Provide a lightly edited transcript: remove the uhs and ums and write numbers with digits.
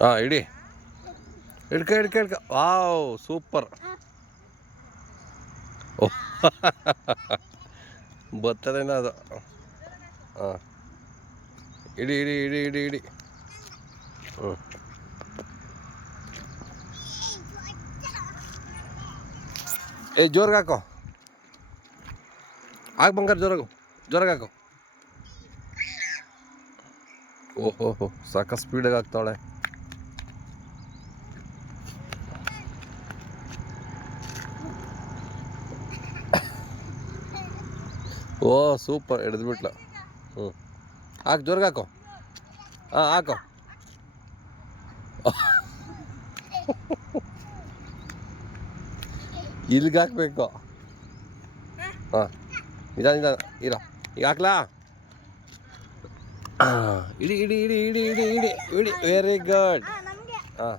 ಹಾಂ ಇಡಿ. ಹಿಡ್ಕ wow super. ಓಹ್ ಬರ್ತದೇನ ಅದು. ಹಾಂ ಇಡಿ ಇಡಿ ಇಡಿ ಇಡಿ ಇಡಿ. ಹ್ಞೂ ಏ ಜೋರ್ಗೆ ಹಾಕೋ. ಹಾಕು ಬಂಗಾರ, ಜೋರಾಗಿ ಹಾಕು. ಓಹೋ ಸಾಕ ಸ್ಪೀಡಾಗಿ ಆಗ್ತಾಳೆ. ಓ ಸೂಪರ್ ಹಿಡಿದ್ಬಿಟ್ಲ. ಹ್ಞೂ ಹಾಕು ಜೋರ್ಗೆ ಹಾಕೋ. ಹಾಂ ಹಾಕೋ. ಇಲ್ಲಿಗೆ ಹಾಕ್ಬೇಕು. ಹಾಂ ನಿಧಾನ ಇರೋ. ಈಗ ಹಾಕ್ಲಾ. ಇಡಿ ಇಡಿ ಇಡಿ ಇಡಿ ಇಡಿ ಇಡಿ ಇಡಿ. Very good. ಹಾಂ